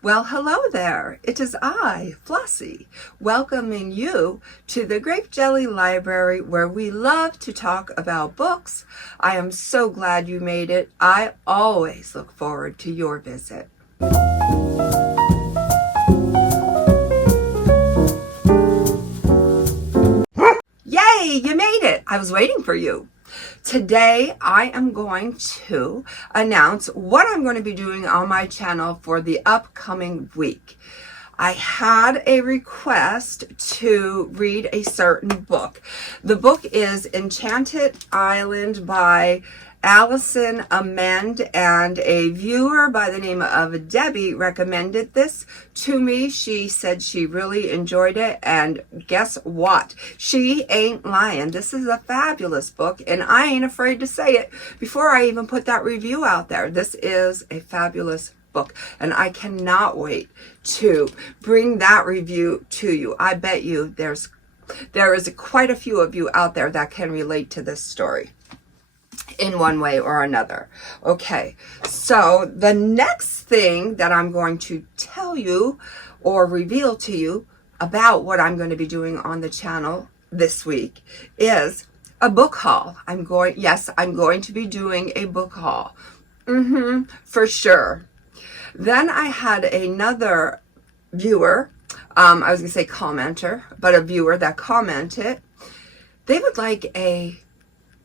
Well, hello there. It is I, Flossie, welcoming you to the Grape Jelly Library where we love to talk about books. I am so glad you made it. I always look forward to your visit. Yay, you made it. I was waiting for you. Today, I am going to announce what I'm going to be doing on my channel for the upcoming week. I had a request to read a certain book. The book is Enchanted Island by Allison Amend, and a viewer by the name of Debbie recommended this to me. She said she really enjoyed it, and guess what? She ain't lying. This is a fabulous book, and I ain't afraid to say it before I even put that review out there. This is a fabulous book, and I cannot wait to bring that review to you. I bet you there is quite a few of you out there that can relate to this story in one way or another. Okay, so the next thing that I'm going to tell you or reveal to you about what I'm going to be doing on the channel this week is a book haul. I'm going to be doing a book haul. For sure. Then I had another viewer, I was going to say commenter, but a viewer that commented. They would like a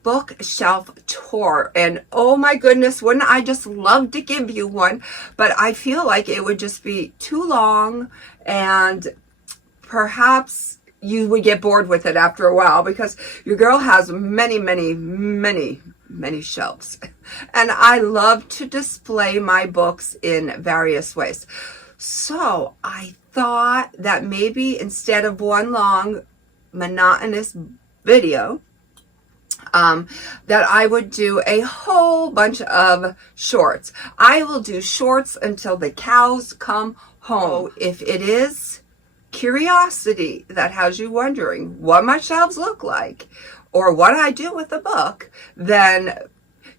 bookshelf tour, and oh my goodness, wouldn't I just love to give you one, but I feel like it would just be too long, and perhaps you would get bored with it after a while, because your girl has many shelves, and I love to display my books in various ways. So I thought that maybe instead of one long monotonous video, that I would do a whole bunch of shorts. I will do shorts until the cows come home. If it is curiosity that has you wondering what my shelves look like or what I do with the book, then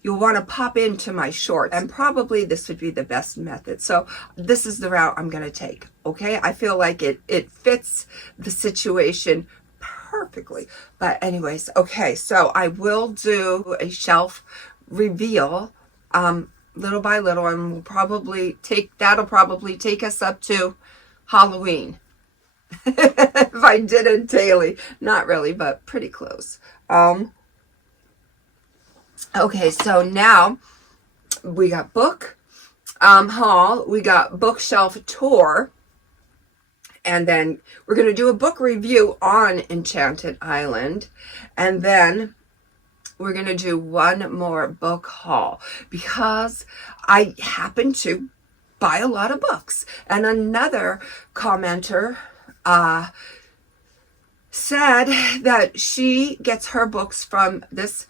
you'll want to pop into my shorts, and probably this would be the best method. So this is the route I'm going to take. Okay, I feel like it fits the situation perfectly. But anyways, okay, so I will do a shelf reveal little by little, and that'll probably take us up to Halloween. If I did it daily. Not really, but pretty close. Okay, so now we got book haul, we got bookshelf tour, and then we're going to do a book review on Enchanted Island. And then we're going to do one more book haul, because I happen to buy a lot of books. And another commenter said that she gets her books from this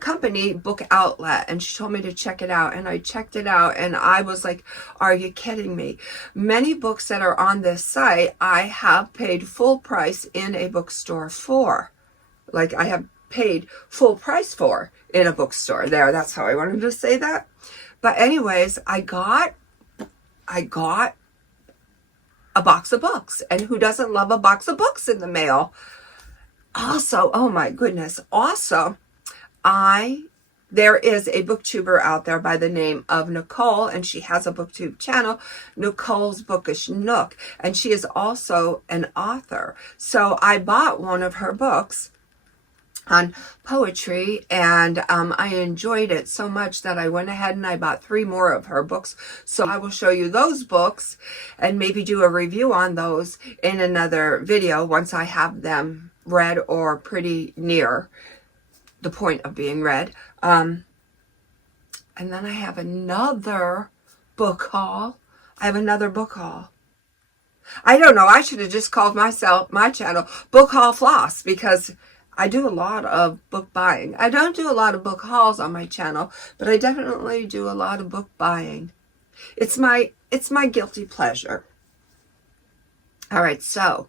company, Book Outlet, and she told me to check it out, and I checked it out, and I was like, are you kidding me? Many books that are on this site I have paid full price in a bookstore for. Like, I have paid full price for in a bookstore. That's how I wanted to say that. But anyways, I got a box of books, and who doesn't love a box of books in the mail? Also, oh my goodness, also there is a booktuber out there by the name of Nicole, and she has a booktube channel, Nicole's Bookish Nook, and she is also an author. So I bought one of her books on poetry, and I enjoyed it so much that I went ahead and I bought 3 more of her books. So I will show you those books and maybe do a review on those in another video once I have them read or pretty near the point of being read. And then I have another book haul. I don't know. I should have just called my channel Book Haul Floss, because I do a lot of book buying. I don't do a lot of book hauls on my channel, but I definitely do a lot of book buying. It's my guilty pleasure. All right, so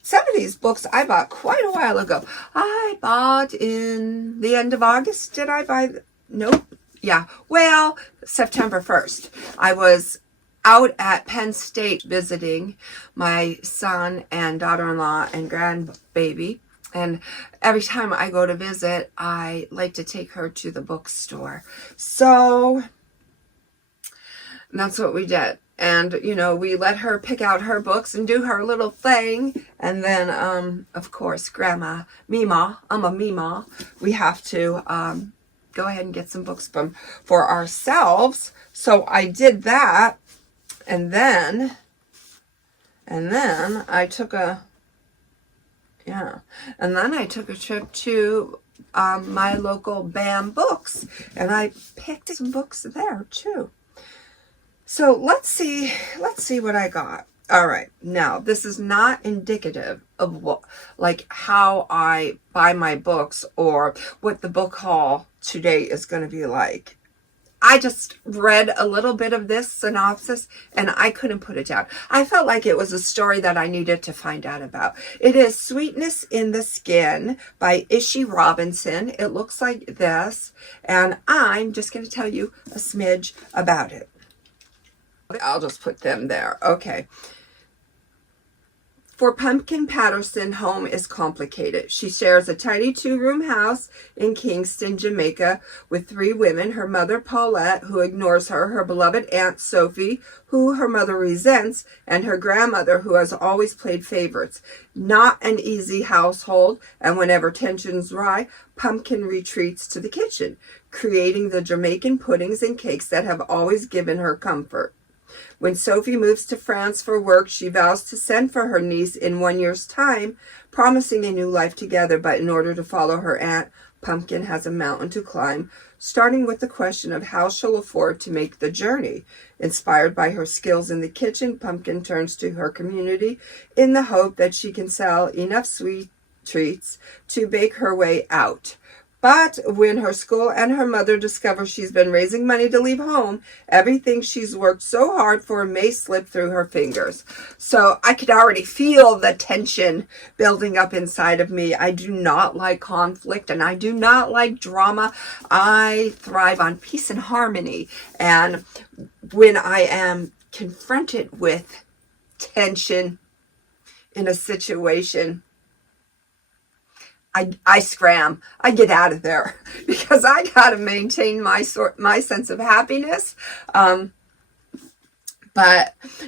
some of these books I bought quite a while ago. I bought in the end of August. Did I buy? Nope. Yeah. Well, September 1st. I was out at Penn State visiting my son and daughter-in-law and grandbaby. And every time I go to visit, I like to take her to the bookstore. So that's what we did. And, you know, we let her pick out her books and do her little thing. And then, of course, Grandma, Mima, I'm a Mima. We have to go ahead and get some books for ourselves. So I did that. And then I took a trip to my local BAM Books, and I picked some books there too. So let's see what I got. All right, now this is not indicative of what, like, how I buy my books or what the book haul today is going to be like. I just read a little bit of this synopsis and I couldn't put it down. I felt like it was a story that I needed to find out about. It is Sweetness in the Skin by Ishi Robinson. It looks like this, and I'm just going to tell you a smidge about it. I'll just put them there. Okay. For Pumpkin Patterson, home is complicated. She shares a tiny 2-room house in Kingston, Jamaica, with 3 women: her mother, Paulette, who ignores her, her beloved aunt, Sophie, who her mother resents, and her grandmother, who has always played favorites. Not an easy household, and whenever tensions rise, Pumpkin retreats to the kitchen, creating the Jamaican puddings and cakes that have always given her comfort. When Sophie moves to France for work, she vows to send for her niece in 1 year's time, promising a new life together. But in order to follow her aunt, Pumpkin has a mountain to climb, starting with the question of how she'll afford to make the journey. Inspired by her skills in the kitchen, Pumpkin turns to her community in the hope that she can sell enough sweet treats to bake her way out. But when her school and her mother discover she's been raising money to leave home, everything she's worked so hard for may slip through her fingers. So I could already feel the tension building up inside of me. I do not like conflict and I do not like drama. I thrive on peace and harmony. And when I am confronted with tension in a situation, I scram. I get out of there because I got to maintain my sense of happiness. But,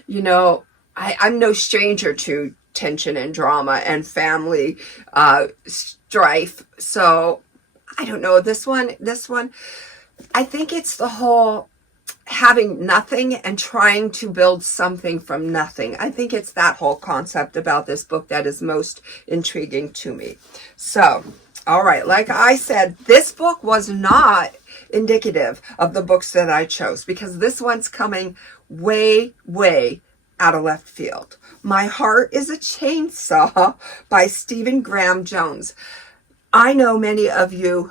you know, I'm no stranger to tension and drama and family strife. So I don't know, this one, I think it's the whole having nothing and trying to build something from nothing. I think it's that whole concept about this book that is most intriguing to me. So, all right, like I said, this book was not indicative of the books that I chose because this one's coming way, way out of left field. My Heart is a Chainsaw by Stephen Graham Jones. I know many of you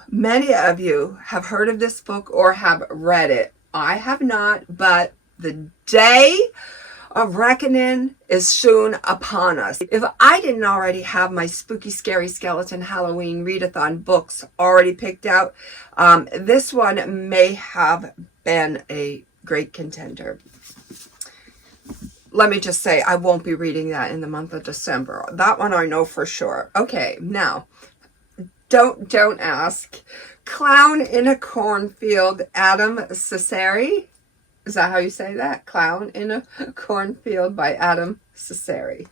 have heard of this book or have read it. I have not, but the day of reckoning is soon upon us. If I didn't already have my spooky, scary skeleton Halloween read-a-thon books already picked out, this one may have been a great contender. Let me just say, I won't be reading that in the month of December. That one I know for sure. Okay, now, don't ask. Clown in a Cornfield, Adam Cesare. Is that how you say that? Clown in a Cornfield by Adam Cesare.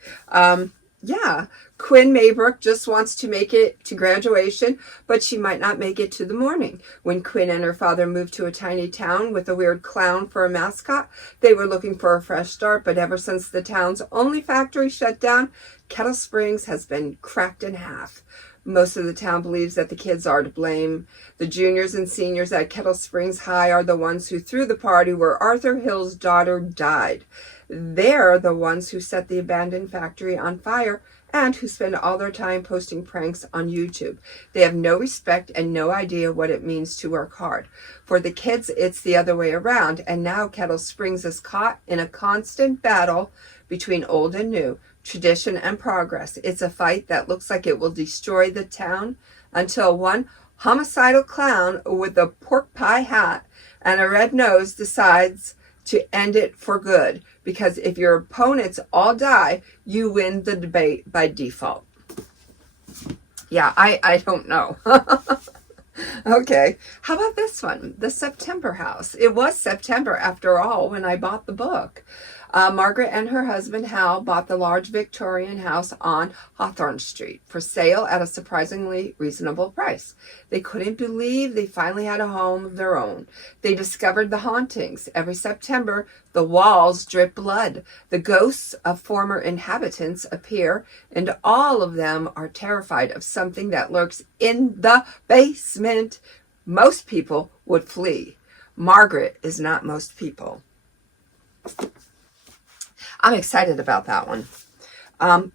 Yeah, Quinn Maybrook just wants to make it to graduation, but she might not make it to the morning. When Quinn and her father moved to a tiny town with a weird clown for a mascot, they were looking for a fresh start, but ever since the town's only factory shut down, Kettle Springs has been cracked in half. Most of the town believes that the kids are to blame. The juniors and seniors at Kettle Springs High are the ones who threw the party where Arthur Hill's daughter died. They're the ones who set the abandoned factory on fire and who spend all their time posting pranks on YouTube. They have no respect and no idea what it means to work hard. For the kids, it's the other way around, and now Kettle Springs is caught in a constant battle between old and new, tradition and progress. It's a fight that looks like it will destroy the town until one homicidal clown with a pork pie hat and a red nose decides to end it for good. Because if your opponents all die, you win the debate by default. Yeah, I don't know. Okay, how about this one? The September House. It was September, after all, when I bought the book. Margaret and her husband, Hal, bought the large Victorian house on Hawthorne Street for sale at a surprisingly reasonable price. They couldn't believe they finally had a home of their own. They discovered the hauntings. Every September, the walls drip blood. The ghosts of former inhabitants appear, and all of them are terrified of something that lurks in the basement. Most people would flee. Margaret is not most people. I'm excited about that one.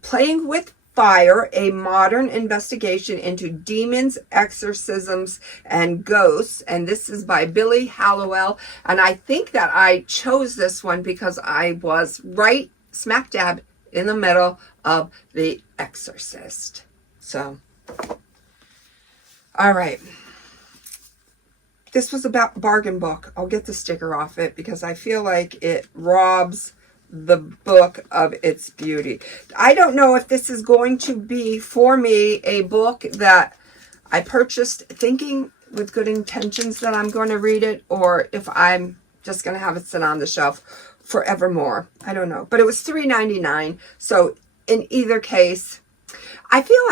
Playing with Fire, a modern investigation into demons, exorcisms, and ghosts. And this is by Billy Hallowell. And I think that I chose this one because I was right smack dab in the middle of The Exorcist. So, all right. This was about bargain book. I'll get the sticker off it because I feel like it robs the book of its beauty. I don't know if this is going to be, for me, a book that I purchased thinking with good intentions that I'm going to read it, or if I'm just going to have it sit on the shelf forevermore. I don't know. But it was $3.99. So in either case, I feel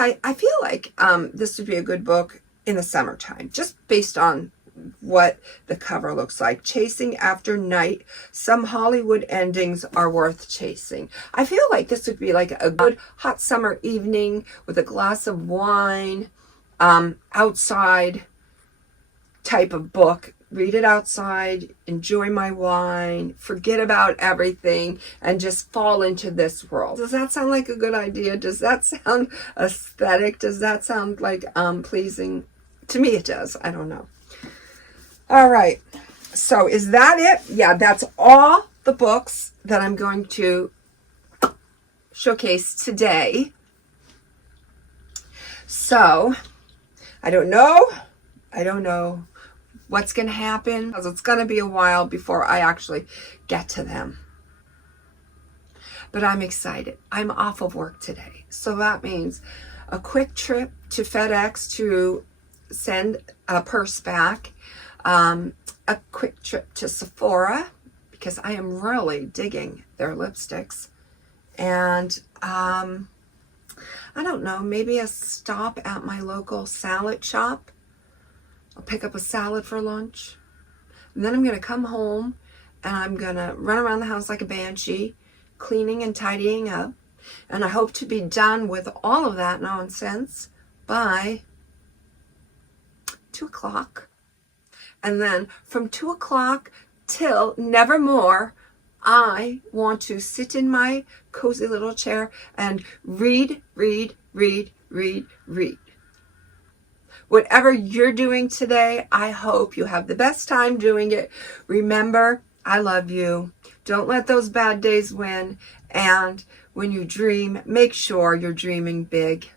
like this would be a good book in the summertime, just based on what the cover looks like. Chasing after night. Some Hollywood endings are worth chasing. I feel like this would be like a good hot summer evening with a glass of wine, outside type of book. Read it outside, enjoy my wine, forget about everything, and just fall into this world. Does that sound like a good idea? Does that sound aesthetic? Does that sound like pleasing? To me it does. I don't know. All right, so is that it? Yeah, that's all the books that I'm going to showcase today. So, I don't know what's going to happen, because it's going to be a while before I actually get to them. But I'm excited. I'm off of work today. So that means a quick trip to FedEx to send a purse back. A quick trip to Sephora because I am really digging their lipsticks, and I don't know, maybe a stop at my local salad shop. I'll pick up a salad for lunch, and then I'm going to come home and I'm going to run around the house like a banshee, cleaning and tidying up, and I hope to be done with all of that nonsense by 2 o'clock. And then from 2 o'clock till nevermore, I want to sit in my cozy little chair and read. Whatever you're doing today, I hope you have the best time doing it. Remember, I love you. Don't let those bad days win. And when you dream, make sure you're dreaming big.